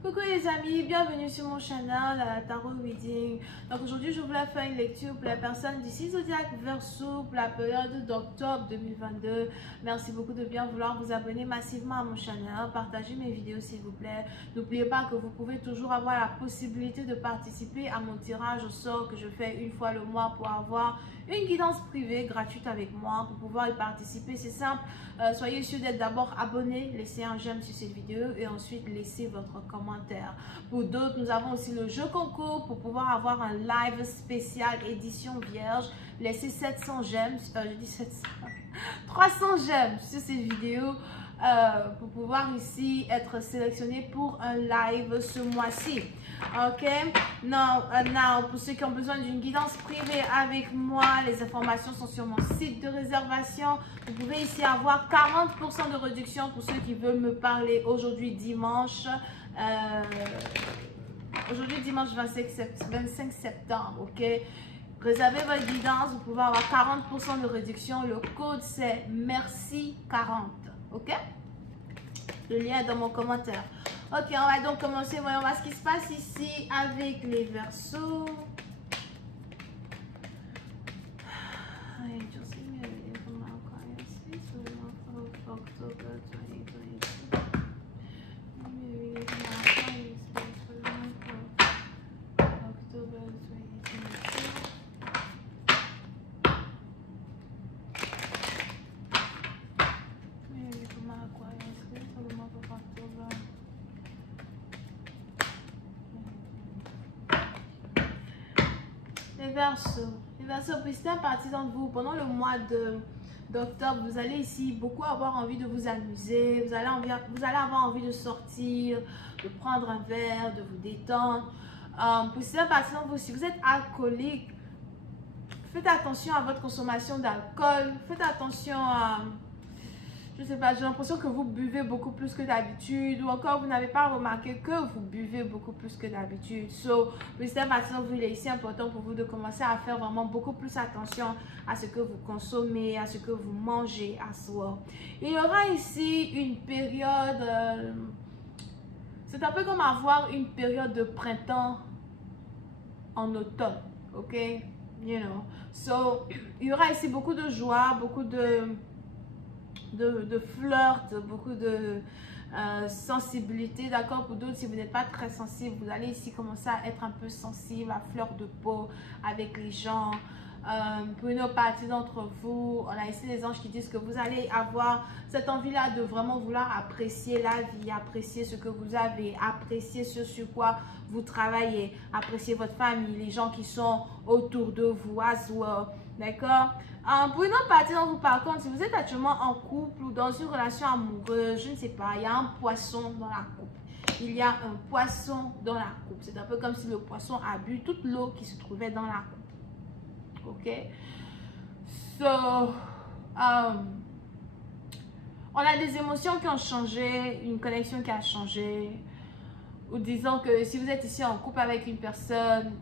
Coucou les amis, bienvenue sur mon channel Tarot Reading. Donc aujourd'hui je voulais faire une lecture pour les personnes du signe zodiaque Verseau pour la période d'octobre 2022. Merci beaucoup de bien vouloir vous abonner massivement à mon channel, partagez mes vidéos s'il vous plaît. N'oubliez pas que vous pouvez toujours avoir la possibilité de participer à mon tirage au sort que je fais une fois le mois pour avoir une guidance privée gratuite avec moi. Pour pouvoir y participer, c'est simple. Soyez sûr d'être d'abord abonné, laissez un j'aime sur cette vidéo et ensuite laissez votre commentaire. Pour d'autres, nous avons aussi le jeu concours pour pouvoir avoir un live spécial édition vierge. Laissez 700 j'aime, je dis 700, 300 j'aime sur cette vidéo pour pouvoir ici être sélectionné pour un live ce mois-ci. Ok, now, pour ceux qui ont besoin d'une guidance privée avec moi, les informations sont sur mon site de réservation. Vous pouvez ici avoir 40% de réduction pour ceux qui veulent me parler aujourd'hui dimanche. Aujourd'hui dimanche 25 septembre, ok. Réservez votre guidance, vous pouvez avoir 40% de réduction. Le code c'est merci40, ok. Le lien est dans mon commentaire. Ok, on va donc commencer. Voyons voir ce qui se passe ici avec les Verseaux. Les Verseaux, pour certains partie d'entre vous, pendant le mois d'octobre, vous allez ici beaucoup avoir envie de vous amuser, vous allez avoir envie de sortir, de prendre un verre, de vous détendre. Pour certains partie d'entre vous, si vous êtes alcoolique, faites attention à votre consommation d'alcool, faites attention à... Je sais pas, j'ai l'impression que vous buvez beaucoup plus que d'habitude ou encore vous n'avez pas remarqué que vous buvez beaucoup plus que d'habitude. So, maintenant, il est ici important pour vous de commencer à faire vraiment beaucoup plus attention à ce que vous consommez, à ce que vous mangez à soi. Il y aura ici une période, c'est un peu comme avoir une période de printemps en automne, ok? You know. So, il y aura ici beaucoup de joie, beaucoup de flirt, beaucoup de sensibilité, d'accord. Pour d'autres, si vous n'êtes pas très sensible, vous allez ici commencer à être un peu sensible, à fleur de peau avec les gens. Pour une autre partie d'entre vous, on a ici les anges qui disent que vous allez avoir cette envie-là de vraiment vouloir apprécier la vie, apprécier ce que vous avez, apprécier ce sur quoi vous travaillez, apprécier votre famille, les gens qui sont autour de vous, as well, d'accord. Pour une autre partie d'entre vous, par contre, si vous êtes actuellement en couple ou dans une relation amoureuse, je ne sais pas, il y a un poisson dans la coupe. Il y a un poisson dans la coupe. C'est un peu comme si le poisson a bu toute l'eau qui se trouvait dans la coupe. Ok, so on a des émotions qui ont changé, une connexion qui a changé, ou disons que si vous êtes ici en couple avec une personne,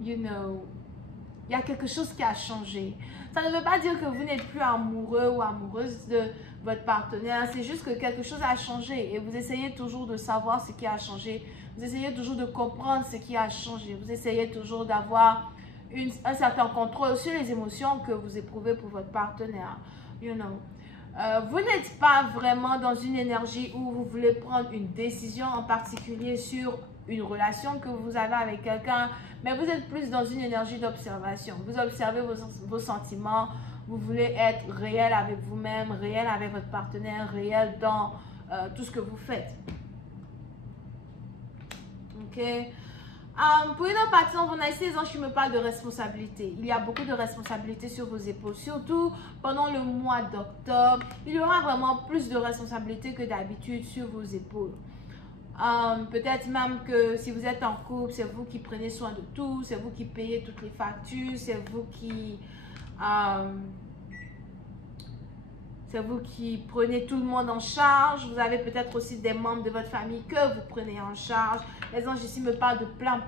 you know, il y a quelque chose qui a changé. Ça ne veut pas dire que vous n'êtes plus amoureux ou amoureuse de votre partenaire, c'est juste que quelque chose a changé et vous essayez toujours de savoir ce qui a changé, vous essayez toujours de comprendre ce qui a changé, vous essayez toujours d'avoir un certain contrôle sur les émotions que vous éprouvez pour votre partenaire. You know. Vous n'êtes pas vraiment dans une énergie où vous voulez prendre une décision en particulier sur une relation que vous avez avec quelqu'un, mais vous êtes plus dans une énergie d'observation. Vous observez vos sentiments, vous voulez être réel avec vous-même, réel avec votre partenaire, réel dans tout ce que vous faites. Ok. Pour une autre partie, on a ici les anges qui me parlent de responsabilité. Il y a beaucoup de responsabilités sur vos épaules, surtout pendant le mois d'octobre. Il y aura vraiment plus de responsabilités que d'habitude sur vos épaules. Peut-être même que si vous êtes en couple, c'est vous qui prenez soin de tout, c'est vous qui payez toutes les factures, c'est vous qui c'est vous qui prenez tout le monde en charge. Vous avez peut-être aussi des membres de votre famille que vous prenez en charge. Les anges ici me parlent de plein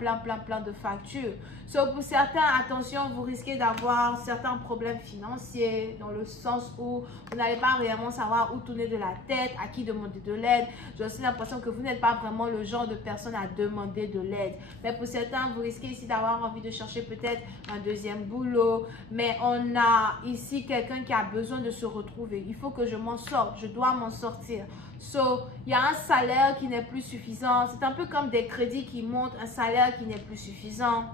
de factures. So, pour certains, attention, vous risquez d'avoir certains problèmes financiers dans le sens où vous n'allez pas réellement savoir où tourner de la tête, à qui demander de l'aide. J'ai aussi l'impression que vous n'êtes pas vraiment le genre de personne à demander de l'aide. Mais pour certains, vous risquez ici d'avoir envie de chercher peut-être un deuxième boulot. Mais on a ici quelqu'un qui a besoin de se retrouver. Il faut que je m'en sorte, je dois m'en sortir. So, il y a un salaire qui n'est plus suffisant. C'est un peu comme des crédits qui montent, un salaire qui n'est plus suffisant.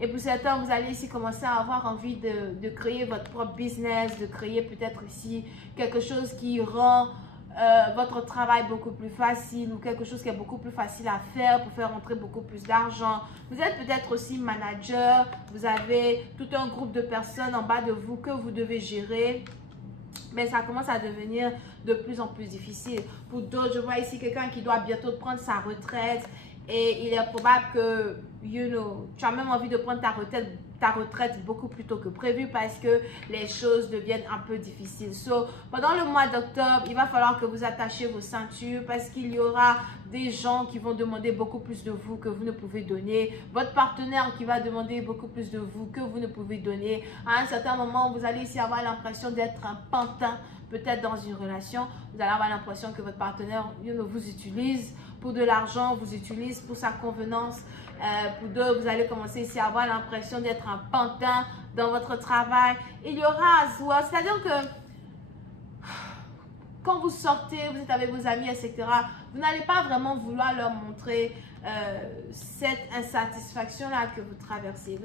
Et pour certains, vous allez ici commencer à avoir envie de créer votre propre business, de créer peut-être ici quelque chose qui rend votre travail beaucoup plus facile ou quelque chose qui est beaucoup plus facile à faire pour faire rentrer beaucoup plus d'argent. Vous êtes peut-être aussi manager, vous avez tout un groupe de personnes en bas de vous que vous devez gérer. Mais ça commence à devenir de plus en plus difficile. Pour d'autres, je vois ici quelqu'un qui doit bientôt prendre sa retraite. Et il est probable que, tu as même envie de prendre ta retraite beaucoup plus tôt que prévu parce que les choses deviennent un peu difficiles. So, pendant le mois d'octobre, il va falloir que vous attachiez vos ceintures parce qu'il y aura des gens qui vont demander beaucoup plus de vous que vous ne pouvez donner. Votre partenaire qui va demander beaucoup plus de vous que vous ne pouvez donner. À un certain moment, vous allez ici avoir l'impression d'être un pantin, peut-être dans une relation. Vous allez avoir l'impression que votre partenaire vous utilise pour de l'argent, vous utilise pour sa convenance. Pour d'autres, vous allez commencer ici à avoir l'impression d'être un pantin dans votre travail. Il y aura c'est-à-dire que quand vous sortez, vous êtes avec vos amis, etc., vous n'allez pas vraiment vouloir leur montrer cette insatisfaction-là que vous traversez.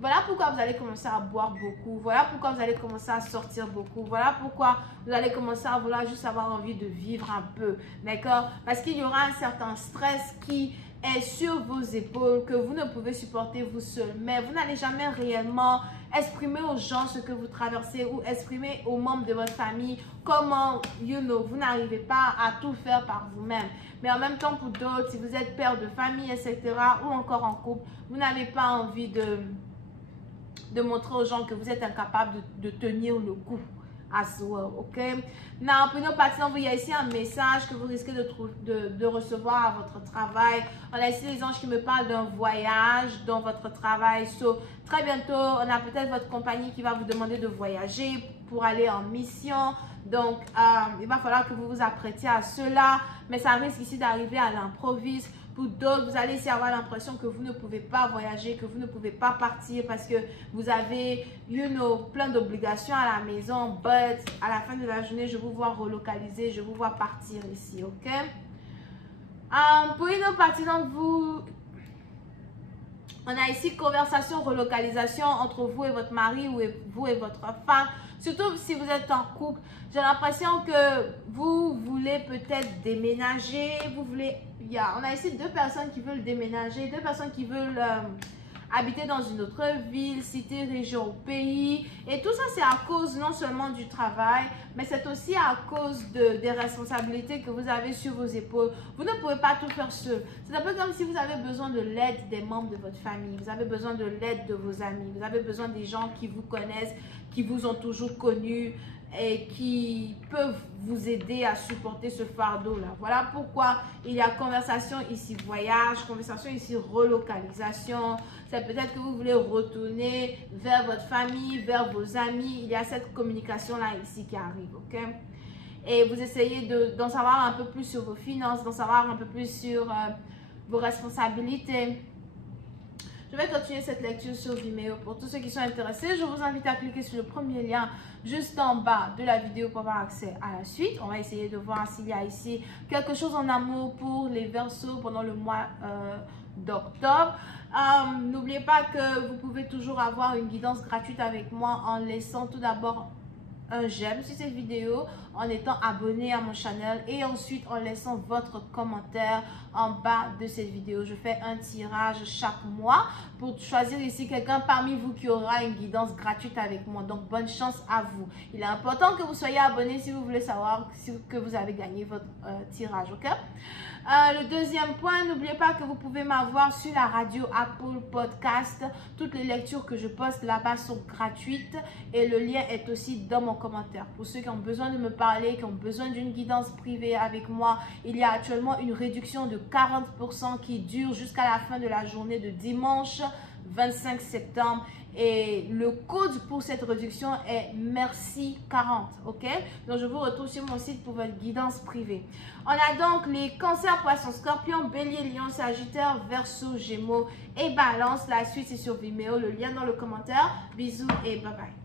Voilà pourquoi vous allez commencer à boire beaucoup. Voilà pourquoi vous allez commencer à sortir beaucoup. Voilà pourquoi vous allez commencer à vouloir juste avoir envie de vivre un peu. D'accord? Parce qu'il y aura un certain stress qui est sur vos épaules, que vous ne pouvez supporter vous seul. Mais vous n'allez jamais réellement exprimer aux gens ce que vous traversez ou exprimer aux membres de votre famille comment, vous n'arrivez pas à tout faire par vous-même. Mais en même temps, pour d'autres, si vous êtes père de famille, etc., ou encore en couple, vous n'avez pas envie de montrer aux gens que vous êtes incapable de tenir le coup. As well, ok? Now, pour nos partisans, il y a ici un message que vous risquez de recevoir à votre travail. On a ici les anges qui me parlent d'un voyage dans votre travail. So, très bientôt, on a peut-être votre compagnie qui va vous demander de voyager pour aller en mission. Donc, il va falloir que vous vous apprêtiez à cela. Mais ça risque ici d'arriver à l'improviste. Pour d'autres, vous allez ici avoir l'impression que vous ne pouvez pas voyager, que vous ne pouvez pas partir parce que vous avez, plein d'obligations à la maison. But, à la fin de la journée, je vous vois relocaliser, je vous vois partir ici, ok? Pour une autre partie d'entre vous, on a ici conversation, relocalisation entre vous et votre mari ou vous et votre femme. Surtout si vous êtes en couple, j'ai l'impression que vous voulez peut-être déménager, on a ici 2 personnes qui veulent déménager, 2 personnes qui veulent habiter dans une autre ville, cité, région ou pays. Et tout ça, c'est à cause non seulement du travail, mais c'est aussi à cause des responsabilités que vous avez sur vos épaules. Vous ne pouvez pas tout faire seul. C'est un peu comme si vous avez besoin de l'aide des membres de votre famille. Vous avez besoin de l'aide de vos amis. Vous avez besoin des gens qui vous connaissent, qui vous ont toujours connu et qui peuvent vous aider à supporter ce fardeau-là. Voilà pourquoi il y a conversation ici voyage, conversation ici relocalisation. C'est peut-être que vous voulez retourner vers votre famille, vers vos amis. Il y a cette communication-là ici qui arrive, ok? Et vous essayez d'en savoir un peu plus sur vos finances, d'en savoir un peu plus sur vos responsabilités. Je vais continuer cette lecture sur Vimeo. Pour tous ceux qui sont intéressés, je vous invite à cliquer sur le premier lien juste en bas de la vidéo pour avoir accès à la suite. On va essayer de voir s'il y a ici quelque chose en amour pour les Verseaux pendant le mois d'octobre. N'oubliez pas que vous pouvez toujours avoir une guidance gratuite avec moi en laissant tout d'abord un j'aime sur cette vidéo, en étant abonné à mon channel et ensuite en laissant votre commentaire en bas de cette vidéo. Je fais un tirage chaque mois pour choisir ici quelqu'un parmi vous qui aura une guidance gratuite avec moi. Donc, bonne chance à vous. Il est important que vous soyez abonné si vous voulez savoir que vous avez gagné votre tirage, ok? Le deuxième point, n'oubliez pas que vous pouvez m'avoir sur la radio Apple Podcast. Toutes les lectures que je poste là-bas sont gratuites et le lien est aussi dans mon commentaire. Pour ceux qui ont besoin de me parler, qui ont besoin d'une guidance privée avec moi, il y a actuellement une réduction de 40% qui dure jusqu'à la fin de la journée de dimanche 25 septembre. Et le code pour cette réduction est merci40, ok? Donc, je vous retrouve sur mon site pour votre guidance privée. On a donc les cancers, poissons, scorpions, bélier, lion, sagittaire, verseau, gémeaux et balance. La suite, c'est sur Vimeo. Le lien dans le commentaire. Bisous et bye bye.